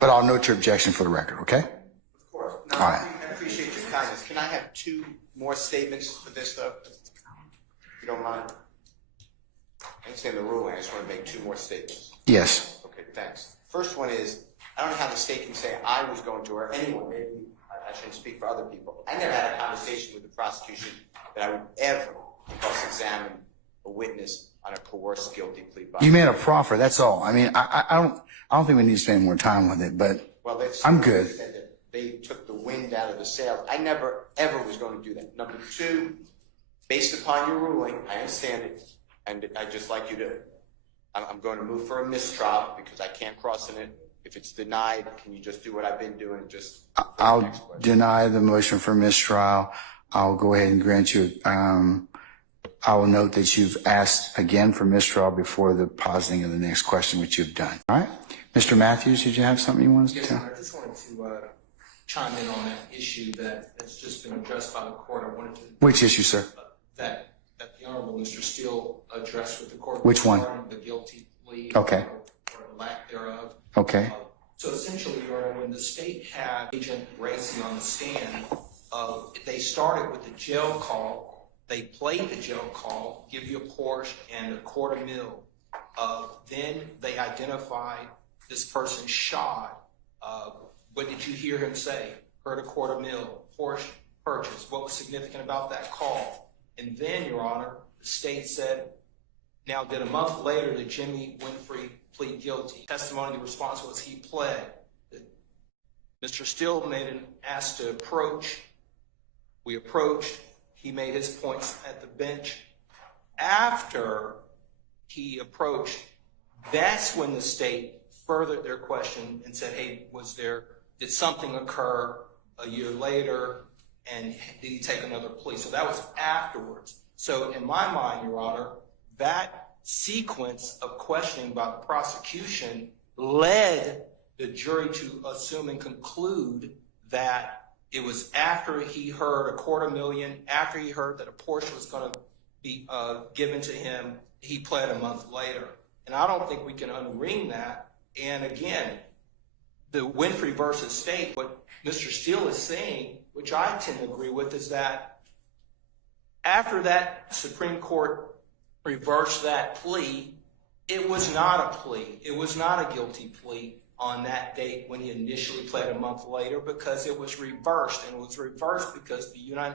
But I'll note your objection for the record, okay? Of course. No, All right. I appreciate your kindness. Can I have 2 more statements for this, though? If you don't mind. I understand the ruling. I just want to make 2 more statements. Yes. Okay, thanks. First one is, I don't know how the state can say I was going to, or anyone, maybe I shouldn't speak for other people. I never had a conversation with the prosecution that I would ever cross-examine a witness on a coerced guilty plea. You made a proffer, that's all. I mean, I don't think we need to spend more time with it, but well, I'm good. That they took the wind out of the sails. I never, ever was going to do that. Number 2, based upon your ruling, I understand it, and I'd just like you to, I'm going to move for a mistrial because I can't cross in it. If it's denied, can you just do what I've been doing? Just I'll deny the motion for mistrial. I'll go ahead and grant you, I will note that you've asked again for mistrial before the positing of the next question, which you've done. All right. Mr. Matthews, did you have something you wanted to tell? Yes, I just wanted to chime in on that issue that's just been addressed by the court. I wanted to. Which issue, sir? That the Honorable Mr. Steele addressed with the court. Which one? The guilty plea. Okay. Or lack thereof. Okay. So essentially, Your Honor, when the state had Agent Racy on the stand, they started with the jail call. They played the jail call, give you a Porsche and a $250,000. Then they identified this person shot. What did you hear him say? Heard a $250,000 Porsche purchase. What was significant about that call? And then, Your Honor, the state said, now did a month later did Jimmy Winfrey plead guilty? Testimony, the response was he pled. Mr. Steele made an ask to approach. We approached. He made his points at the bench. After he approached, that's when the state furthered their question and said, hey, did something occur a year later, and did he take another plea? So that was afterwards. So in my mind, Your Honor, that sequence of questioning by the prosecution led the jury to assume and conclude that it was after he heard a $250,000, after he heard that a Porsche was going to be given to him, he pled a month later. And I don't think we can unring that. And again, the Winfrey versus State, what Mr. Steele is saying, which I tend to agree with, is that after that Supreme Court reversed that plea, it was not a plea. It was not a guilty plea on that date when he initially pled a month later, because it was reversed. And it was reversed because the United